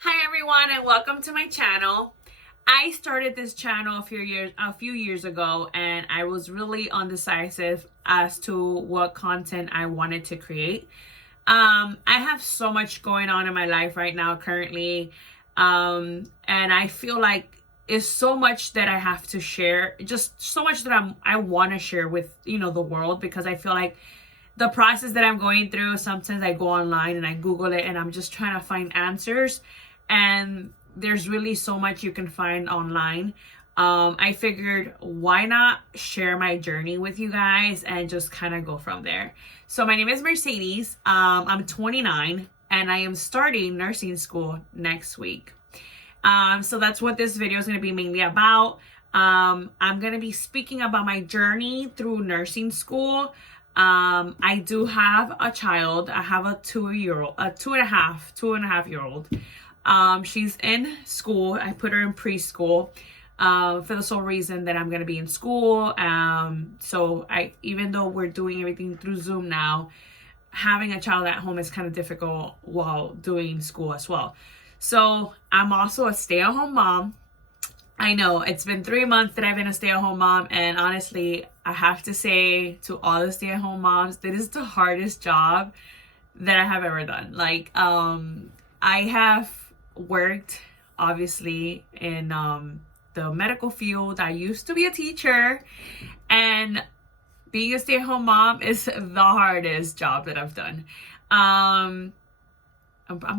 Hi everyone and welcome to my channel. I started this channel a few years ago, and I was really undecisive as to what content I wanted to create. I have so much going on in my life right now currently. And I feel like it's so much that I have to share, just so much that I want to share with, the world, because I feel like the process that I'm going through, sometimes I go online and I Google it and I'm just trying to find answers. And there's really so much you can find online. I figured, why not share my journey with you guys and just kind of go from there. So my name is Mercedes. I'm 29 and I am starting nursing school next week. So that's what this video is going to be mainly about. I'm going to be speaking about my journey through nursing school. I do have a child. I have a 2.5 year old. She's in school. I put her in preschool for the sole reason that I'm going to be in school. So even though we're doing everything through Zoom now, having a child at home is kind of difficult while doing school as well. So I'm also a stay-at-home mom. I know it's been 3 months that I've been a stay-at-home mom, and honestly, I have to say to all the stay-at-home moms, that is the hardest job that I have ever done. I have worked obviously in the medical field. I used to be a teacher, and being a stay-at-home mom is the hardest job that I've done. I'm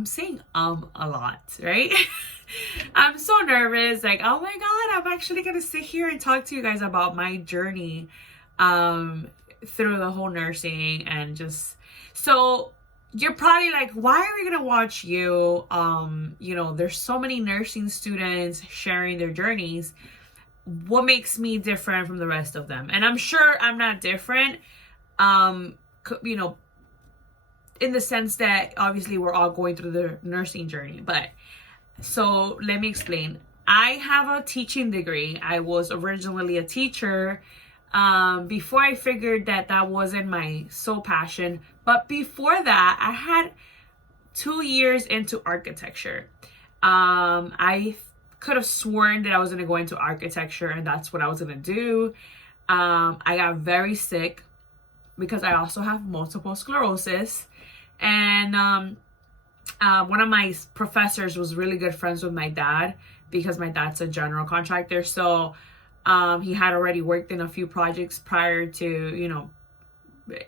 saying a lot, right? I'm so nervous, like, oh my god, I'm actually gonna sit here and talk to you guys about my journey through the whole nursing. And just, so you're probably like, why are we gonna watch you? There's so many nursing students sharing their journeys. What makes me different from the rest of them? And I'm sure I'm not different, in the sense that obviously we're all going through the nursing journey. But so let me explain. I have a teaching degree. I was originally a teacher before I figured that wasn't my sole passion. But before that, I had 2 years into architecture. I could have sworn that I was going to go into architecture and that's what I was going to do. I got very sick because I also have multiple sclerosis. And one of my professors was really good friends with my dad, because my dad's a general contractor. So he had already worked in a few projects prior to,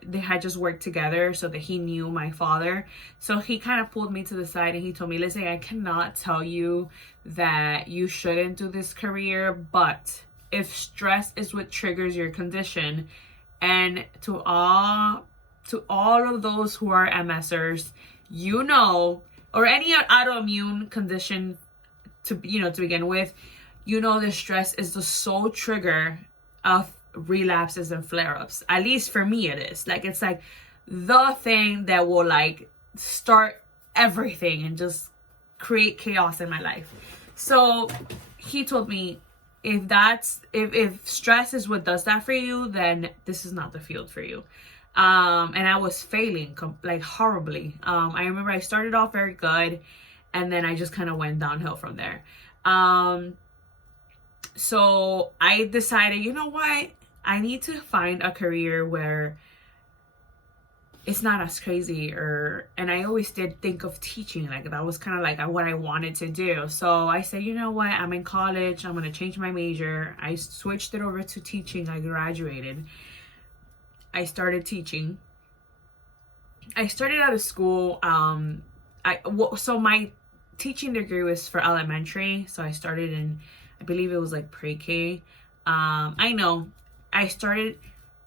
they had just worked together, so that he knew my father. So he kind of pulled me to the side and he told me, listen, I cannot tell you that you shouldn't do this career, but if stress is what triggers your condition, and to all of those who are MSers, or any autoimmune condition to begin with, the stress is the sole trigger of relapses and flare-ups. At least for me it is. It's like the thing that will start everything and just create chaos in my life. So he told me, if stress is what does that for you, then this is not the field for you. And I was failing horribly. I remember I started off very good, and then I just kind of went downhill from there. So I decided, you know what? I need to find a career where it's not as crazy, and I always did think of teaching. That was kind of what I wanted to do. So I said, you know what? I'm in college. I'm going to change my major. I switched it over to teaching. I graduated. I started teaching. I started out of school. So my teaching degree was for elementary. So I started in, I believe it was pre-K. I know I started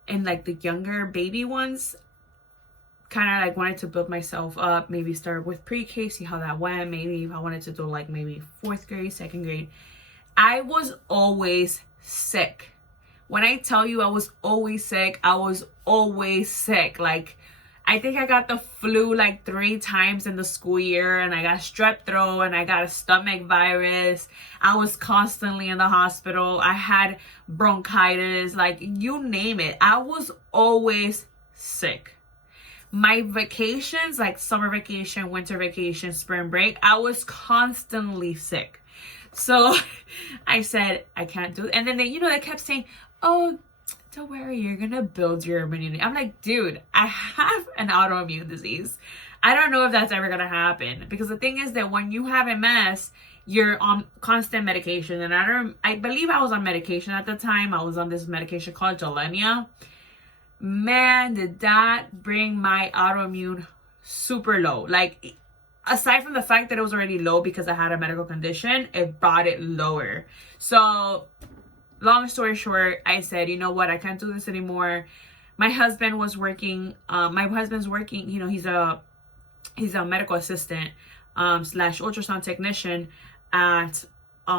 in the younger baby ones. Kind of wanted to build myself up. Maybe start with pre-K, see how that went. Maybe if I wanted to do maybe 4th grade, 2nd grade. I was always sick. When I tell you I was always sick, I was always sick. I think I got the flu 3 times in the school year, and I got strep throat, and I got a stomach virus. I was constantly in the hospital. I had bronchitis, you name it. I was always sick. My vacations, like summer vacation, winter vacation, spring break, I was constantly sick. So I said, I can't do it. And then they kept saying, oh, don't worry, you're gonna build your immunity. I'm like, dude, I have an autoimmune disease. I don't know if that's ever gonna happen, because the thing is that when you have MS, you're on constant medication. And I believe I was on medication at the time. I was on this medication called Gilenya. Man, did that bring my autoimmune super low. Like, aside from the fact that it was already low because I had a medical condition, it brought it lower. So long story short, I said, you know what, I can't do this anymore. My husband was working. My husband's working. He's a medical assistant slash ultrasound technician at a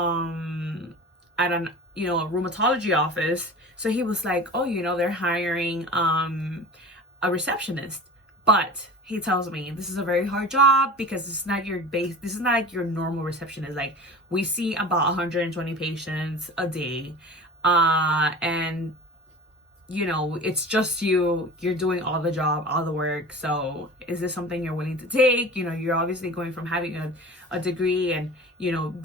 rheumatology office. So he was like, oh, they're hiring a receptionist. But he tells me this is a very hard job because this is not like your normal receptionist. Like, we see about 120 patients a day. And it's just you're doing all the job, all the work. So is this something you're willing to take? You're obviously going from having a degree and,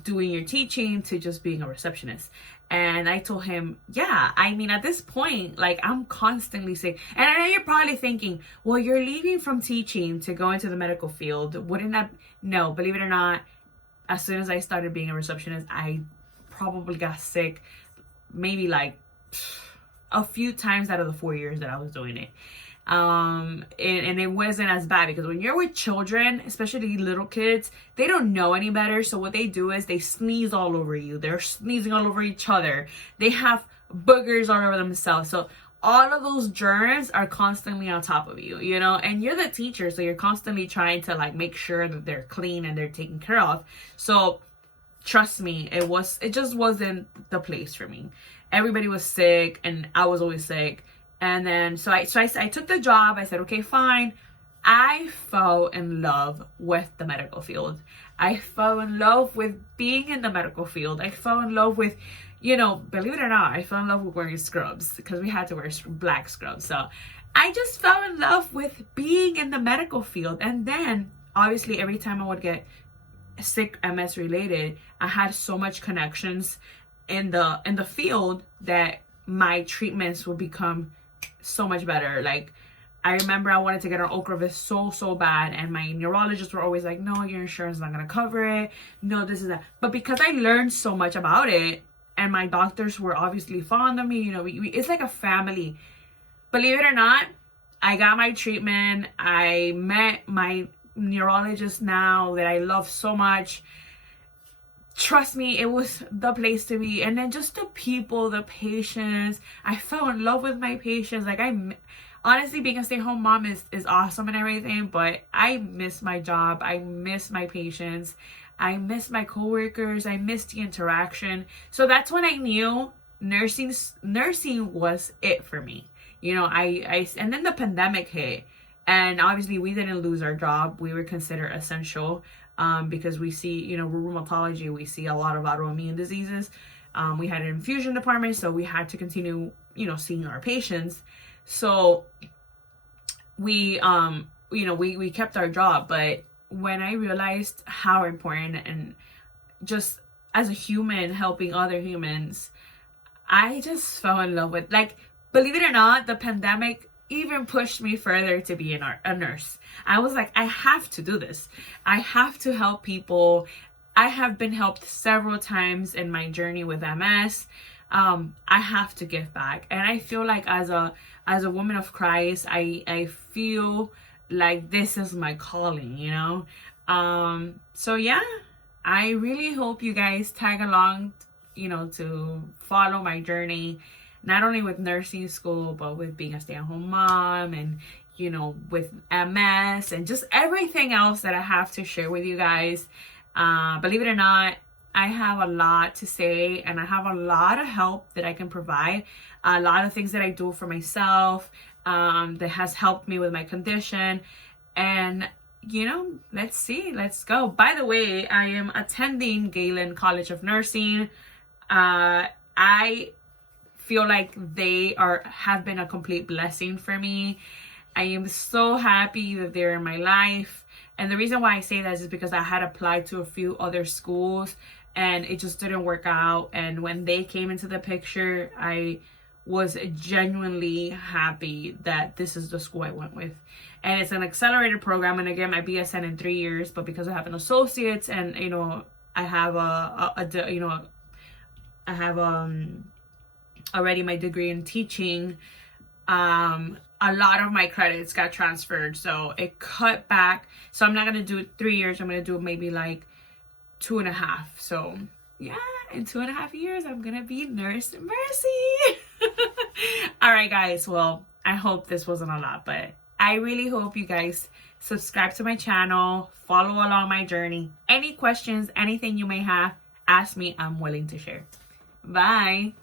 doing your teaching to just being a receptionist. And I told him, yeah, I mean, at this point, like, I'm constantly sick. And I know you're probably thinking, well, you're leaving from teaching to go into the medical field. Wouldn't that? No, believe it or not, as soon as I started being a receptionist, I probably got sick maybe like a few times out of the 4 years that I was doing it. And it wasn't as bad, because when you're with children, especially little kids, they don't know any better. So what they do is they sneeze all over you. They're sneezing all over each other. They have boogers all over themselves. So all of those germs are constantly on top of you, and you're the teacher. So you're constantly trying to like make sure that they're clean and they're taken care of. So trust me, it just wasn't the place for me. Everybody was sick and I was always sick. And then, so I took the job. I said, okay, fine. I fell in love with the medical field. I fell in love with being in the medical field. I fell in love with, believe it or not, I fell in love with wearing scrubs, because we had to wear black scrubs. So I just fell in love with being in the medical field. And then obviously every time I would get sick MS related, I had so much connections in the field that my treatments would become so much better. Like, I remember I wanted to get an Ocrevus so bad, and my neurologists were always like, no, your insurance is not gonna cover it, no, this is that. But because I learned so much about it, and my doctors were obviously fond of me, it's like a family. Believe it or not, I got my treatment. I met my neurologist now that I love so much. Trust me, it was the place to be. And then just the people, the patients, I fell in love with my patients. Like, honestly, being a stay-at-home mom is awesome and everything, but I miss my job. I miss my patients. I miss my coworkers. I miss the interaction. So that's when I knew nursing was it for me. And then the pandemic hit, and obviously we didn't lose our job. We were considered essential. Because we see, with rheumatology, we see a lot of autoimmune diseases. We had an infusion department, so we had to continue, seeing our patients. So we kept our job. But when I realized how important, and just as a human helping other humans, I just fell in love with, like, believe it or not, the pandemic even pushed me further to be a nurse. I was like, I have to do this. I have to help people. I have been helped several times in my journey with MS. I have to give back. And I feel like as a woman of Christ, I feel like this is my calling, So yeah, I really hope you guys tag along, to follow my journey, not only with nursing school, but with being a stay-at-home mom, and with MS, and just everything else that I have to share with you guys. Believe it or not, I have a lot to say, and I have a lot of help that I can provide. A lot of things that I do for myself that has helped me with my condition. And let's go. By the way, I am attending Galen College of Nursing. I feel like they have been a complete blessing for me. I am so happy that they're in my life. And the reason why I say that is because I had applied to a few other schools and it just didn't work out. And when they came into the picture, I was genuinely happy that this is the school I went with. And it's an accelerated program, and again, my BSN in 3 years, but because I have an associate's and I have I have already my degree in teaching, a lot of my credits got transferred, so it cut back. So I'm not gonna do it 3 years, I'm gonna do it maybe like 2.5. So yeah, in 2.5 years I'm gonna be Nurse Mercy. All right guys, well, I hope this wasn't a lot, but I really hope you guys subscribe to my channel, follow along my journey. Any questions, anything you may have, ask me. I'm willing to share. Bye.